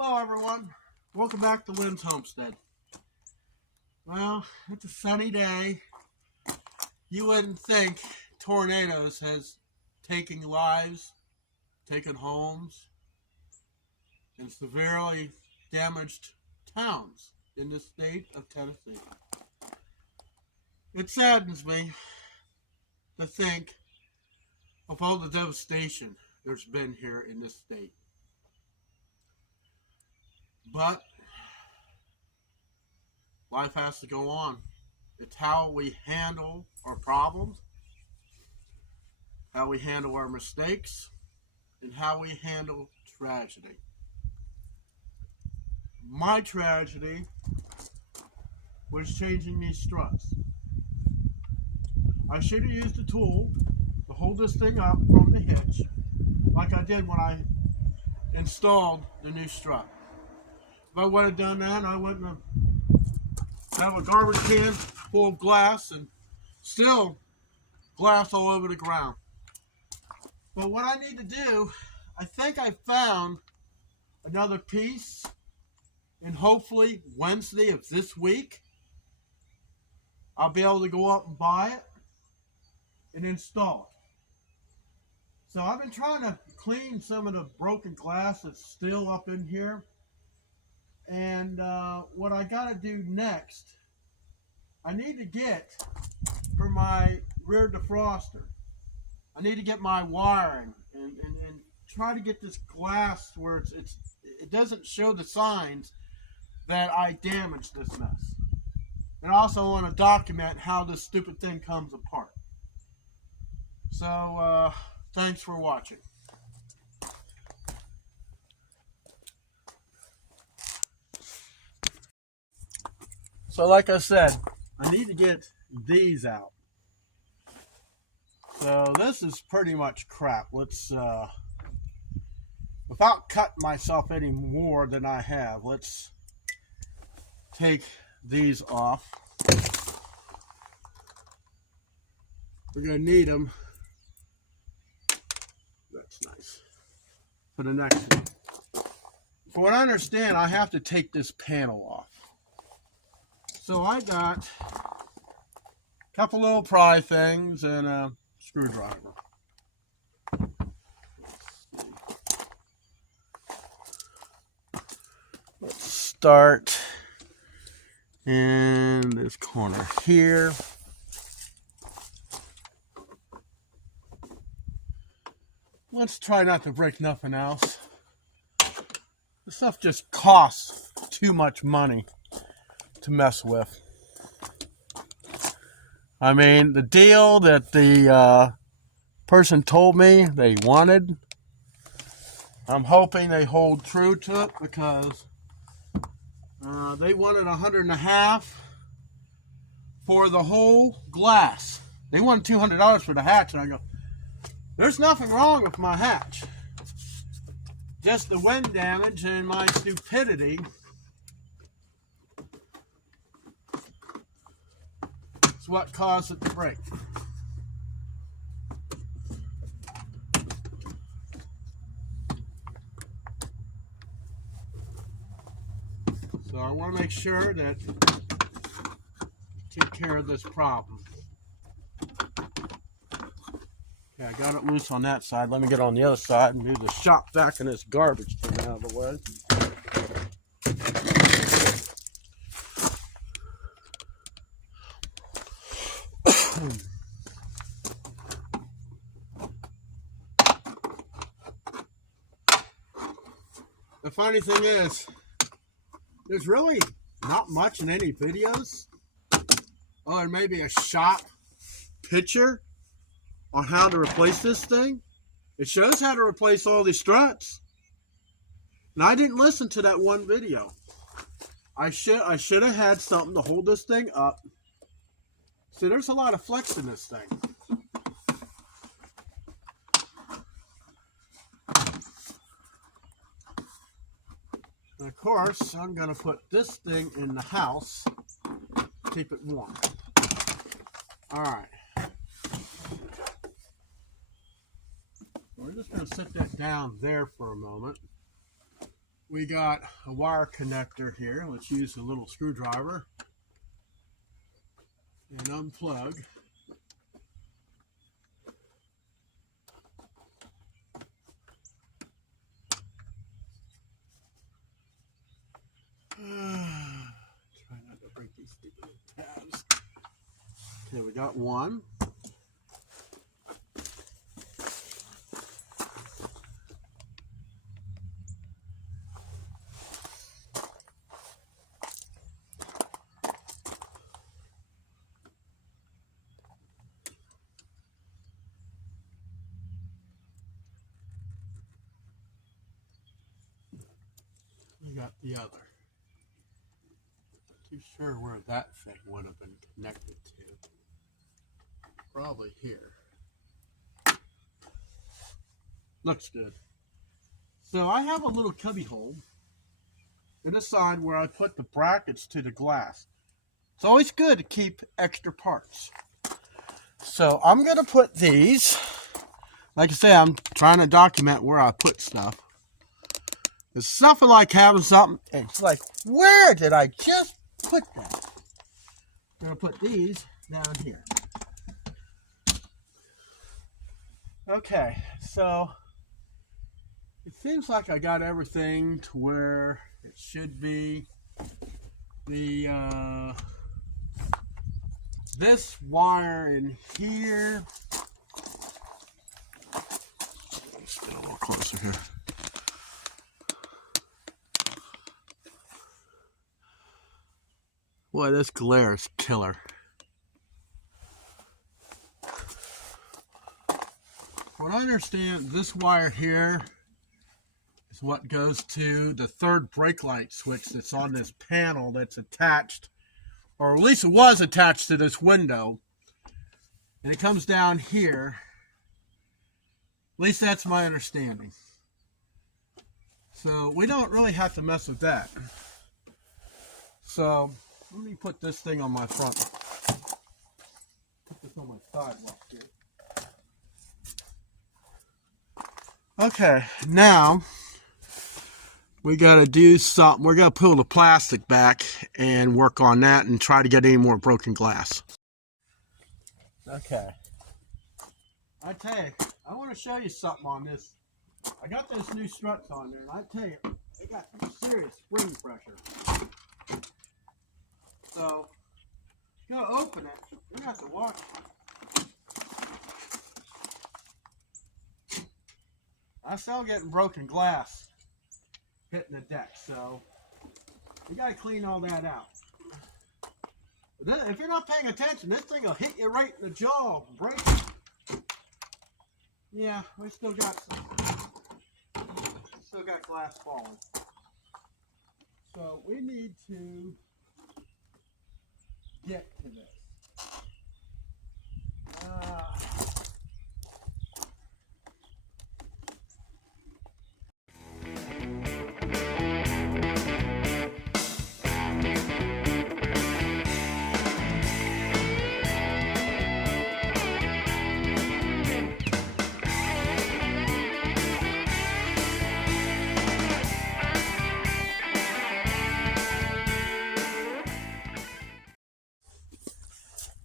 Hello everyone, welcome back to Lynn's Homestead. Well, it's a sunny day. You wouldn't think tornadoes has taken lives, taken homes, and severely damaged towns in the state of Tennessee. It saddens me to think of all the devastation there's been here in this state. But life has to go on. It's how we handle our problems, how we handle our mistakes, and how we handle tragedy. My tragedy was changing these struts. I should have used a tool to hold this thing up from the hitch like I did when I installed the new strut. If I would have done that, I wouldn't have a garbage can full of glass and still glass all over the ground. But what I need to do, I think I found another piece, and hopefully Wednesday of this week, I'll be able to go up and buy it and install it. So I've been trying to clean some of the broken glass that's still up in here. And what I got to do next, I need to get for my rear defroster, I need to get my wiring and try to get this glass where it doesn't show the signs that I damaged this mess. And I also want to document how this stupid thing comes apart. So thanks for watching. So like I said, I need to get these out. So this is pretty much crap. Let's, without cutting myself any more than I have, let's take these off. We're going to need them. That's nice. For the next one. For what I understand, I have to take this panel off. So I got a couple little pry things and a screwdriver. Let's start in this corner here. Let's try not to break nothing else. This stuff just costs too much money to mess with. I mean, the deal that the person told me they wanted, I'm hoping they hold true to it, because they wanted $150 for the whole glass. They wanted $200 for the hatch, and I go, there's nothing wrong with my hatch. Just the wind damage and my stupidity is what caused it to break. So I want to make sure that I take care of this problem. Okay, I got it loose on that side. Let me get on the other side and move the shop vac and this garbage thing out of the way. The funny thing is, there's really not much in any videos, or maybe a shop picture on how to replace this thing. It shows how to replace all these struts. And I didn't listen to that one video. I should have had something to hold this thing up. See, there's a lot of flex in this thing. And of course, I'm going to put this thing in the house to keep it warm. All right. We're just going to set that down there for a moment. we got a wire connector here. Let's use a little screwdriver and unplug. Try not to break these stupid tabs. Okay, we got one. We got the other. Not too sure where that thing would have been connected to. Probably here. Looks good. So I have a little cubby hole in the side where I put the brackets to the glass. It's always good to keep extra parts. So I'm going to put these, like I say, I'm trying to document where I put stuff. It's nothing like having something, and it's like, where did I just put that? I'm going to put these down here. Okay, so it seems like I got everything to where it should be. The this wire in here. Let's get a little closer here. Boy, this glare is killer. What I understand, this wire here is what goes to the third brake light switch that's on this panel that's attached, or at least it was attached to this window. And it comes down here. At least that's my understanding. So we don't really have to mess with that. So let me put this thing on my front. Put this on my sidewalk here. Okay, now we gotta do something. We're gonna pull the plastic back and work on that and try to get any more broken glass. Okay. I tell you, I want to show you something on this. I got those new struts on there, and I tell you, they got serious spring pressure. So, if you open it, you're gonna have to watch it. I'm still getting broken glass hitting the deck, so you gotta clean all that out. But then, if you're not paying attention, this thing will hit you right in the jaw, break it. Yeah, we still got glass falling. So we need to get to this.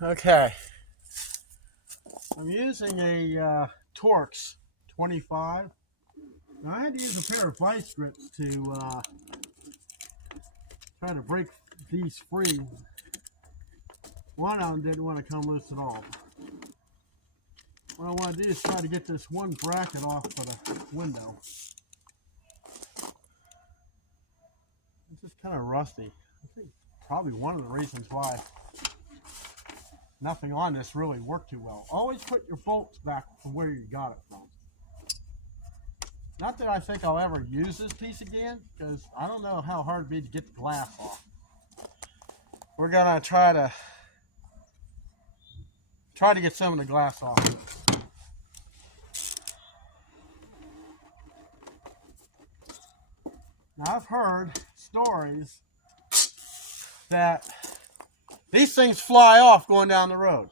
Okay, I'm using a Torx 25. Now I had to use a pair of vice grips to try to break these free. One of them didn't want to come loose at all. What I want to do is try to get this one bracket off of the window. It's just kind of rusty. I think probably one of the reasons why nothing on this really worked too well. Always put your bolts back to where you got it from. Not that I think I'll ever use this piece again, because I don't know how hard it'd be to get the glass off. We're gonna try to get some of the glass off. Now I've heard stories that these things fly off going down the road.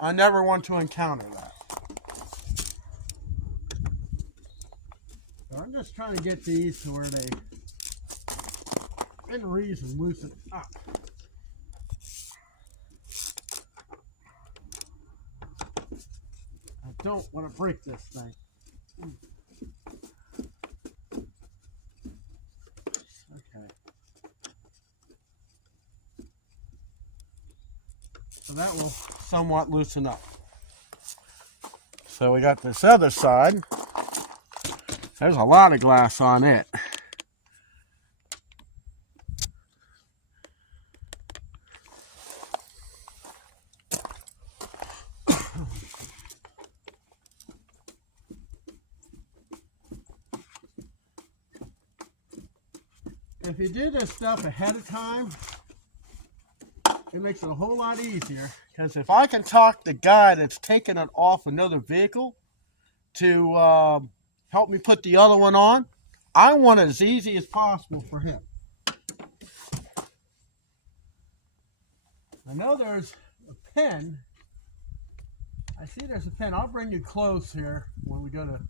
I never want to encounter that. So I'm just trying to get these to where they, in reason, loosen up. I don't want to break this thing. Okay. So that will somewhat loosen up. So we got this other side. There's a lot of glass on it. If you do this stuff ahead of time, it makes it a whole lot easier. Because if I can talk the guy that's taking it off another vehicle to help me put the other one on, I want it as easy as possible for him. I know there's a pin. I see there's a pin. I'll bring you close here when we go to...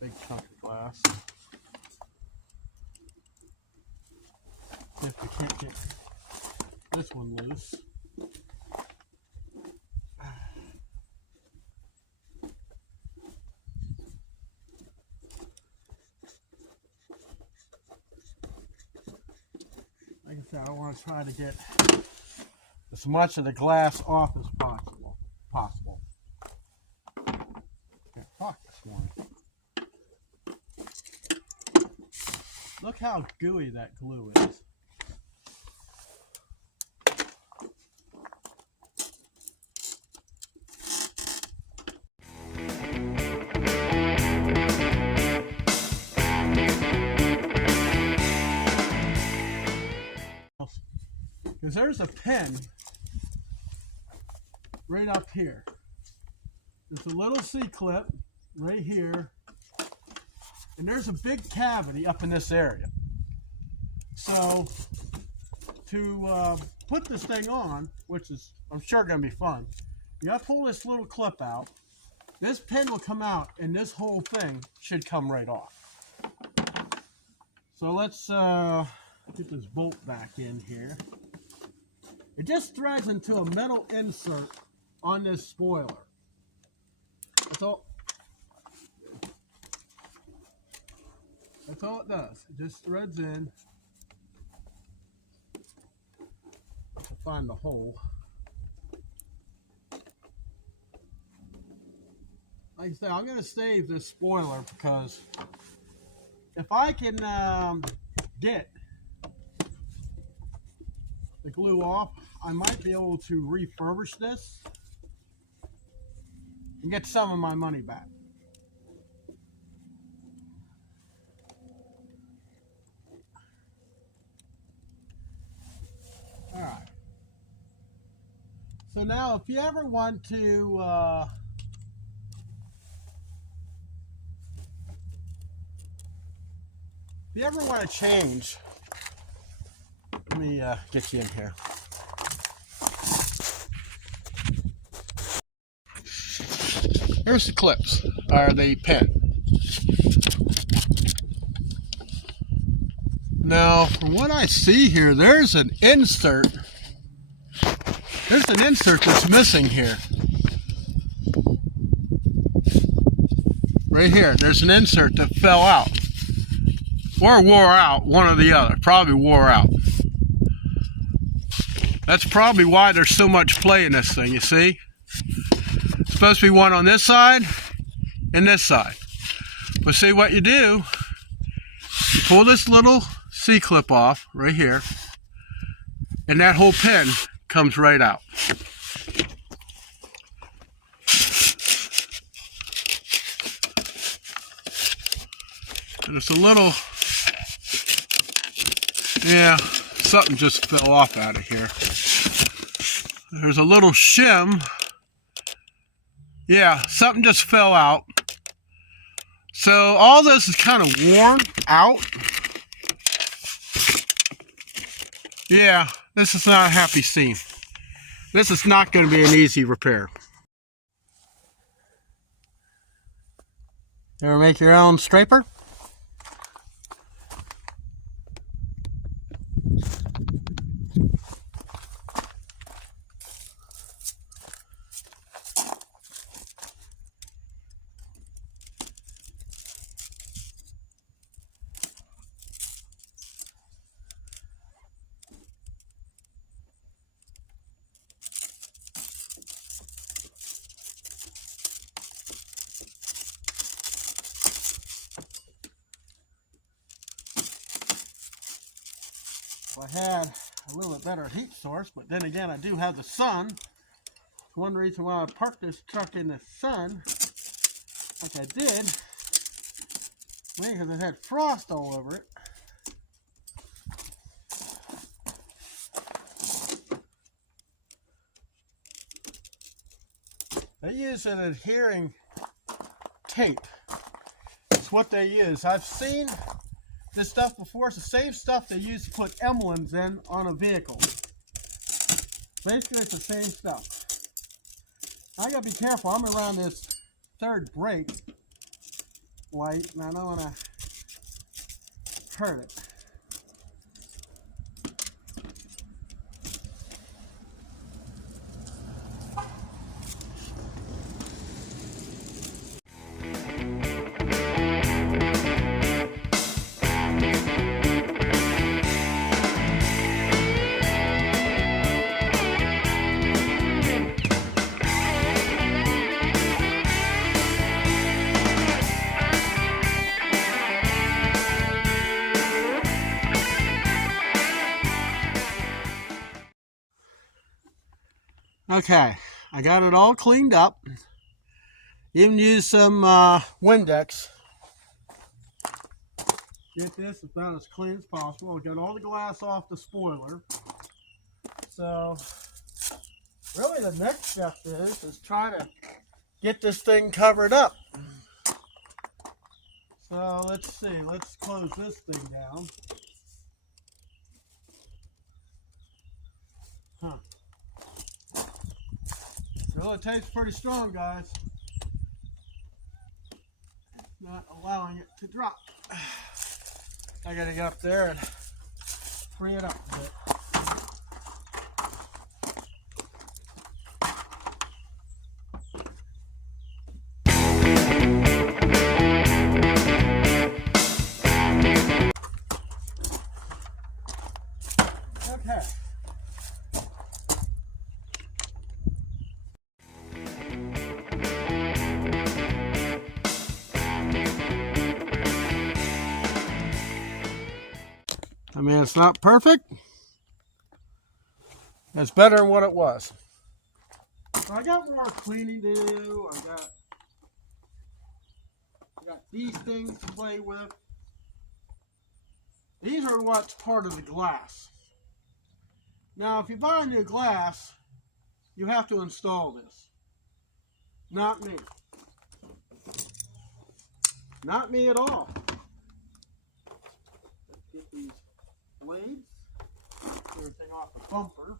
Big chunk of glass. If we can't get this one loose. Like I said, I want to try to get as much of the glass off as possible. Can't talk this morning. Look how gooey that glue is. Because there's a pin right up here. There's a little C-clip right here. And there's a big cavity up in this area. So to put this thing on, which is I'm sure going to be fun, you got to pull this little clip out. This pin will come out and this whole thing should come right off. So let's get this bolt back in here. It just threads into a metal insert on this spoiler. That's all. That's all it does. It just threads in. To find the hole. Like I said, I'm going to save this spoiler because if I can get the glue off, I might be able to refurbish this and get some of my money back. Alright. So now if you ever want to change, let me get you in here. Here's the clips, or the pin. Now, from what I see here, there's an insert. There's an insert that's missing here. Right here, there's an insert that fell out. Or wore out, one or the other. Probably wore out. That's probably why there's so much play in this thing, you see? It's supposed to be one on this side and this side. But see what you do, you pull this little C-clip off right here, and that whole pin comes right out. And it's a little, yeah, something just fell off out of here. There's a little shim. Yeah, something just fell out. So all this is kind of worn out. Yeah, this is not a happy scene. This is not going to be an easy repair. Ever make your own scraper? I had a little bit better heat source, but then again, I do have the sun. One reason why I parked this truck in the sun, like I did, because it had frost all over it. They use an adhering tape. It's what they use. I've seen this stuff before. It's the same stuff they use to put emblems in on a vehicle. Basically, it's the same stuff. I gotta be careful. I'm around this third brake light, and I don't want to hurt it. Okay, I got it all cleaned up. Even used some Windex. Get this about as clean as possible. I got all the glass off the spoiler. So, really the next step is try to get this thing covered up. So, let's see. Let's close this thing down. Huh. Well, it tastes pretty strong, guys. Not allowing it to drop. I gotta get up there and free it up a bit. Okay. I mean, it's not perfect. It's better than what it was. So I got more cleaning to do. I got these things to play with. These are what's part of the glass. Now, if you buy new glass, you have to install this. Not me. Not me at all. Let's get these blades, everything off the bumper.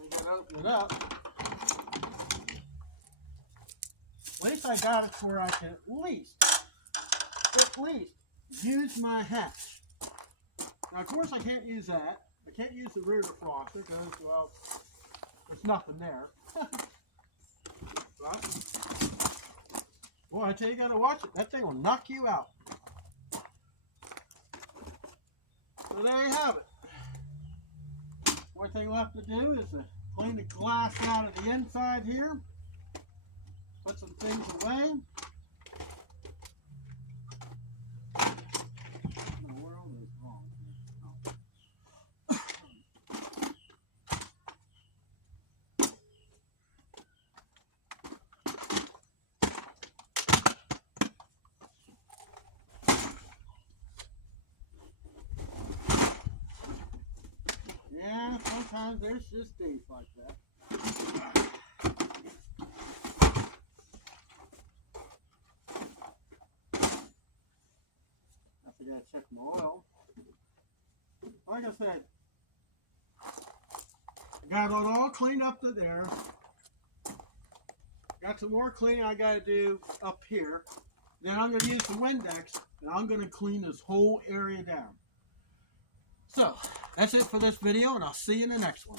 We gotta open it up. At least I got it where I can at least use my hatch. Now, of course, I can't use that. I can't use the rear defroster because, well, there's nothing there. But, boy, I tell you, you gotta watch it. That thing will knock you out. So there you have it. One thing left to do is to clean the glass out of the inside here. Put some things away. What in the world is wrong here? Yeah, sometimes there's just days like that. I forgot to check my oil. like I said, got it all cleaned up to there. Got some more cleaning I got to do up here. Then I'm going to use the Windex, and I'm going to clean this whole area down. So, that's it for this video, and I'll see you in the next one.